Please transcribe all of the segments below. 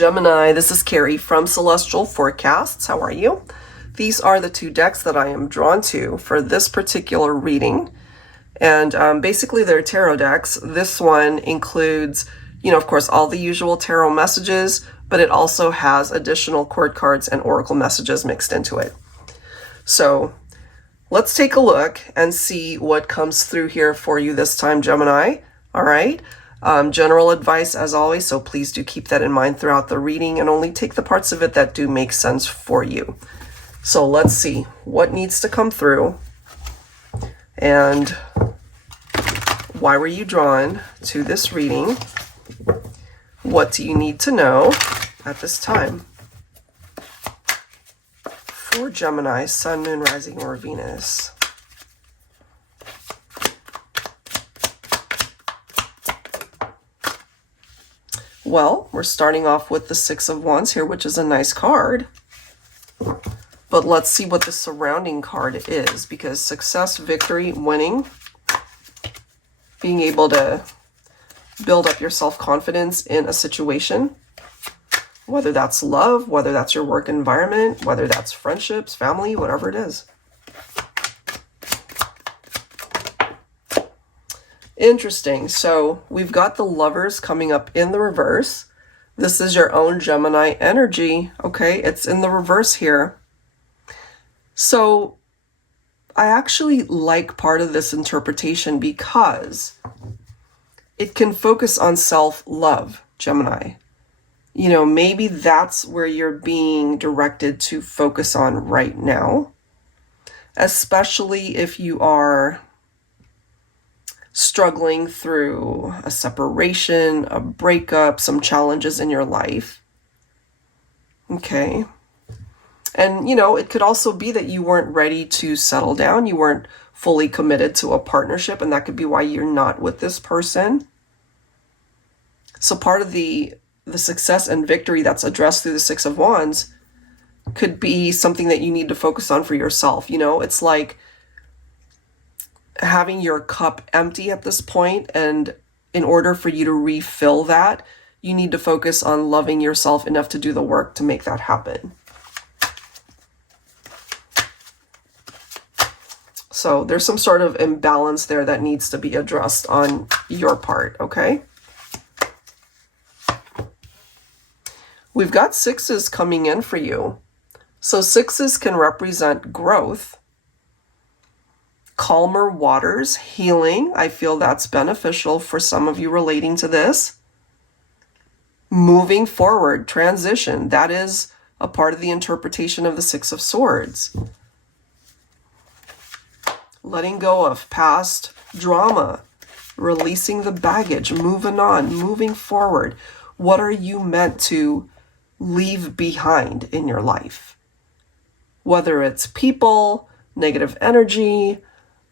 Gemini, this is Carrie from Celestial Forecasts. How are you? These are the two decks that I am drawn to for this particular reading. And basically they're tarot decks. This one includes, of course, all the usual tarot messages, but it also has additional court cards and oracle messages mixed into it. So let's take a look and see what comes through here for you this time, Gemini. All right. General advice as always, so please do keep that in mind throughout the reading and only take the parts of it that do make sense for you. So let's see what needs to come through and why were you drawn to this reading? What do you need to know at this time for Gemini, Sun, Moon, Rising, or Venus? Well, we're starting off with the Six of Wands here, which is a nice card. But let's see what the surrounding card is, because success, victory, winning, being able to build up your self-confidence in a situation, whether that's love, whether that's your work environment, whether that's friendships, family, whatever it is. Interesting. So we've got the Lovers coming up in the reverse. This is your own Gemini energy. Okay, it's in the reverse here. So I actually like part of this interpretation because it can focus on self-love, Gemini. Maybe that's where you're being directed to focus on right now, especially if you are struggling through a separation, a breakup, some challenges in your life. Okay. And, it could also be that you weren't ready to settle down. You weren't fully committed to a partnership, and that could be why you're not with this person. So part of the success and victory that's addressed through the Six of Wands could be something that you need to focus on for yourself. It's like having your cup empty at this point, and in order for you to refill that, you need to focus on loving yourself enough to do the work to make that happen. So there's some sort of imbalance there that needs to be addressed on your part, okay? We've got sixes coming in for you. So sixes can represent growth, calmer waters, healing. I feel that's beneficial for some of you relating to this. Moving forward, transition. That is a part of the interpretation of the Six of Swords. Letting go of past drama, releasing the baggage, moving on, moving forward. What are you meant to leave behind in your life? Whether it's people, negative energy,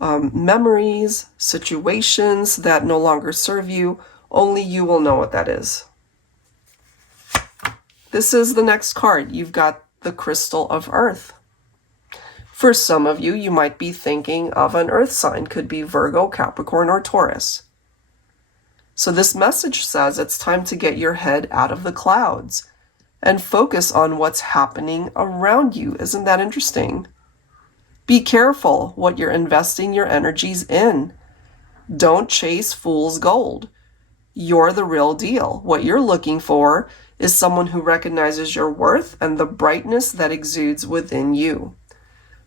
memories, situations that no longer serve you, only you will know what that is. This is the next card. You've got the Crystal of Earth. For some of you, you might be thinking of an earth sign. Could be Virgo, Capricorn, or Taurus. So this message says it's time to get your head out of the clouds and focus on what's happening around you. Isn't that interesting? Be careful what you're investing your energies in. Don't chase fool's gold. You're the real deal. What you're looking for is someone who recognizes your worth and the brightness that exudes within you.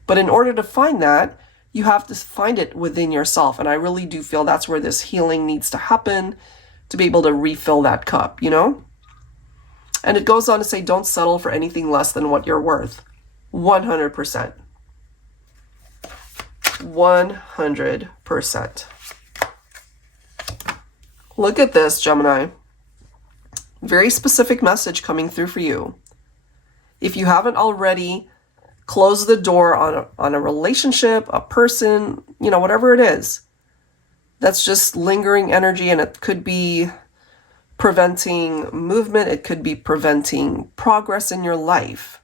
But in order to find that, you have to find it within yourself. And I really do feel that's where this healing needs to happen, to be able to refill that cup, And it goes on to say, don't settle for anything less than what you're worth. 100%. 100%. Look at this, Gemini. Very specific message coming through for you. If you haven't already closed the door on a relationship, a person, whatever it is, that's just lingering energy, and it could be preventing movement, it could be preventing progress in your life.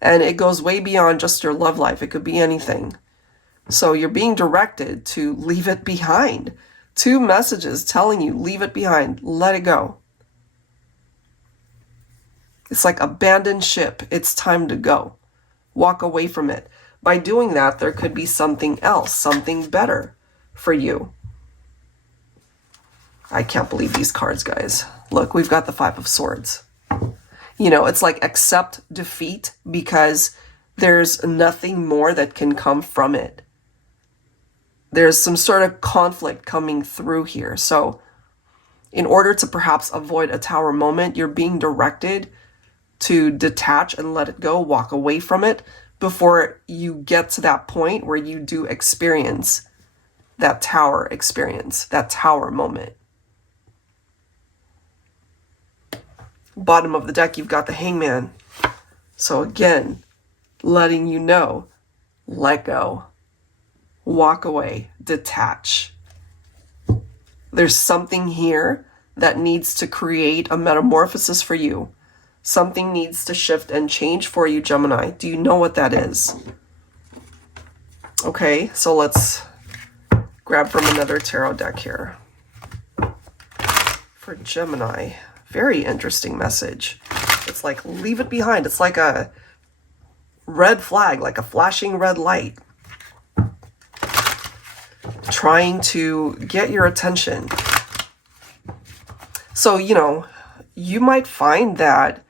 And it goes way beyond just your love life. It could be anything. So you're being directed to leave it behind. 2 messages telling you, leave it behind, let it go. It's like abandon ship. It's time to go. Walk away from it. By doing that, there could be something else, something better for you. I can't believe these cards, guys. Look, we've got the Five of Swords. You know, it's like accept defeat because there's nothing more that can come from it. There's some sort of conflict coming through here. So in order to perhaps avoid a Tower moment, you're being directed to detach and let it go, walk away from it before you get to that point where you do experience that Tower experience, that Tower moment. Bottom of the deck, you've got the Hangman. So again, letting you know, let go, walk away, detach. There's something here that needs to create a metamorphosis for you. Something needs to shift and change for you, Gemini. Do you know what that is? Okay, so let's grab from another tarot deck here. For Gemini, very interesting message. It's like, leave it behind. It's like a red flag, like a flashing red light, trying to get your attention. So, you know, you might find that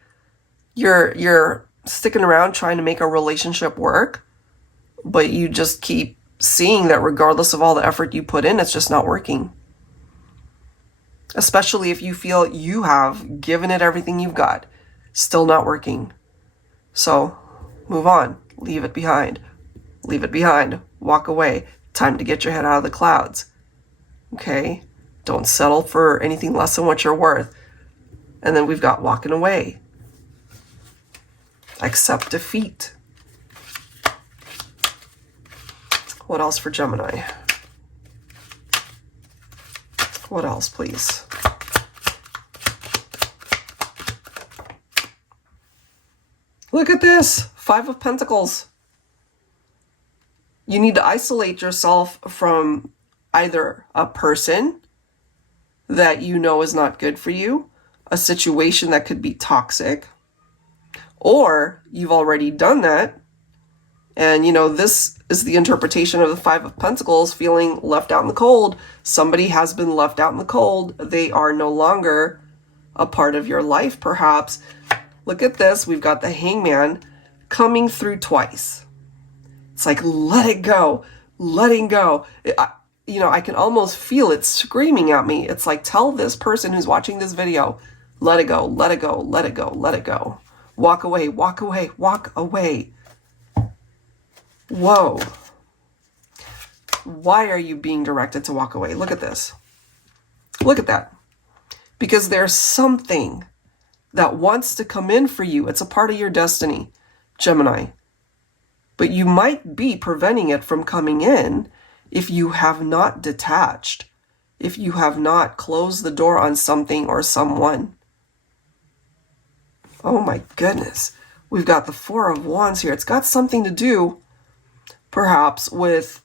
you're sticking around trying to make a relationship work, but you just keep seeing that regardless of all the effort you put in, it's just not working. Especially if you feel you have given it everything you've got, still not working. So move on, leave it behind, walk away. Time to get your head out of the clouds. Okay? Don't settle for anything less than what you're worth. And then we've got walking away. Accept defeat. What else for Gemini? What else, please? Look at this. Five of Pentacles. You need to isolate yourself from either a person that you know is not good for you, a situation that could be toxic, or you've already done that. And, you know, this is the interpretation of the Five of Pentacles, feeling left out in the cold. Somebody has been left out in the cold. They are no longer a part of your life, perhaps. Look at this. We've got the Hangman coming through twice. It's like, let it go, letting go. You know, I can almost feel it screaming at me. It's like, tell this person who's watching this video, let it go, let it go, let it go, let it go. Walk away, walk away, walk away. Whoa. Why are you being directed to walk away? Look at this. Look at that. Because there's something that wants to come in for you. It's a part of your destiny, Gemini. But you might be preventing it from coming in if you have not detached, if you have not closed the door on something or someone. Oh my goodness. We've got the Four of Wands here. It's got something to do, perhaps, with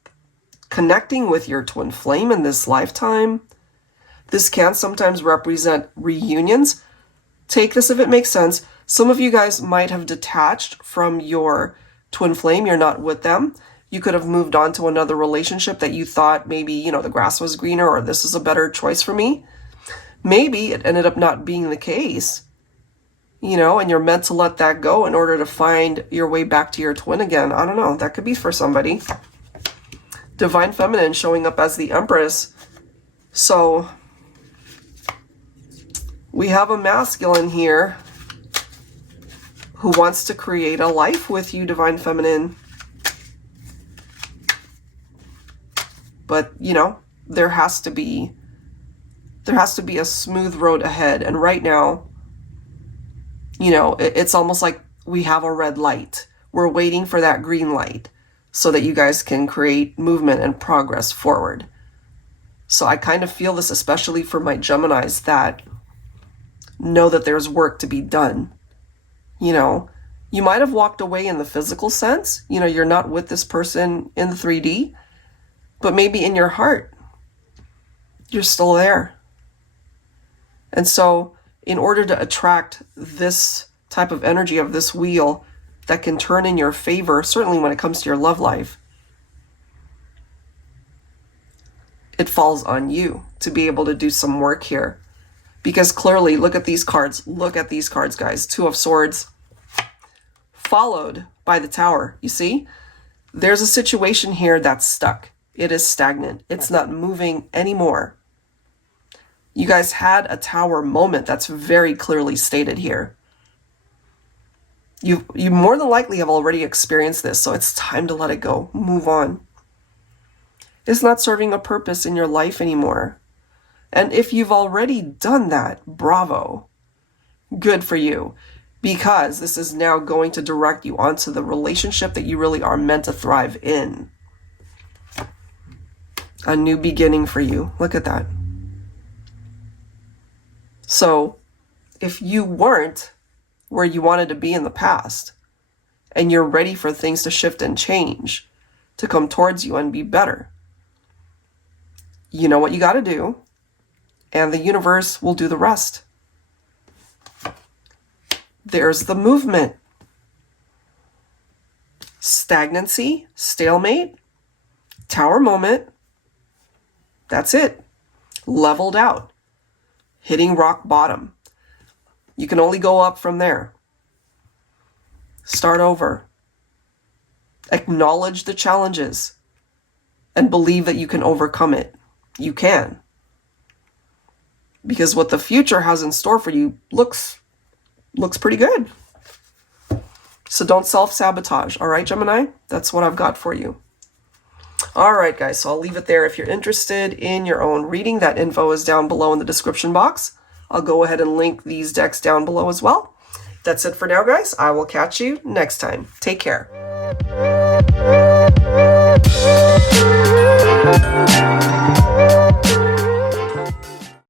connecting with your twin flame in this lifetime. This can sometimes represent reunions. Take this if it makes sense. Some of you guys might have detached from your twin flame. You're not with them. You could have moved on to another relationship that you thought maybe, you know, the grass was greener or this is a better choice for me. Maybe it ended up not being the case, you know, and you're meant to let that go in order to find your way back to your twin again. I don't know. That could be for somebody. Divine Feminine showing up as the Empress. So we have a masculine here who wants to create a life with you, Divine Feminine. But, you know, there has to be a smooth road ahead. And right now, you know, it's almost like we have a red light. We're waiting for that green light so that you guys can create movement and progress forward. So I kind of feel this, especially for my Geminis that know that there's work to be done. You know, you might have walked away in the physical sense. You know, you're not with this person in the 3D, but maybe in your heart, you're still there. And so in order to attract this type of energy of this wheel that can turn in your favor, certainly when it comes to your love life, it falls on you to be able to do some work here. Because clearly, look at these cards. Look at these cards, guys. Two of Swords, followed by the Tower. You see? There's a situation here that's stuck. It is stagnant. It's not moving anymore. You guys had a Tower moment that's very clearly stated here. You more than likely have already experienced this, so it's time to let it go. Move on. It's not serving a purpose in your life anymore. And if you've already done that, bravo. Good for you. Because this is now going to direct you onto the relationship that you really are meant to thrive in. A new beginning for you. Look at that. So, if you weren't where you wanted to be in the past, and you're ready for things to shift and change, to come towards you and be better, you know what you got to do, and the universe will do the rest. There's the movement. Stagnancy, stalemate, Tower moment. That's it. Leveled out. Hitting rock bottom. You can only go up from there. Start over. Acknowledge the challenges and believe that you can overcome it. You can. Because what the future has in store for you looks pretty good. So don't self-sabotage, all right, Gemini? That's what I've got for you. All right, guys, so I'll leave it there. If you're interested in your own reading, that info is down below in the description box. I'll go ahead and link these decks down below as well. That's it for now, guys. I will catch you next time. Take care.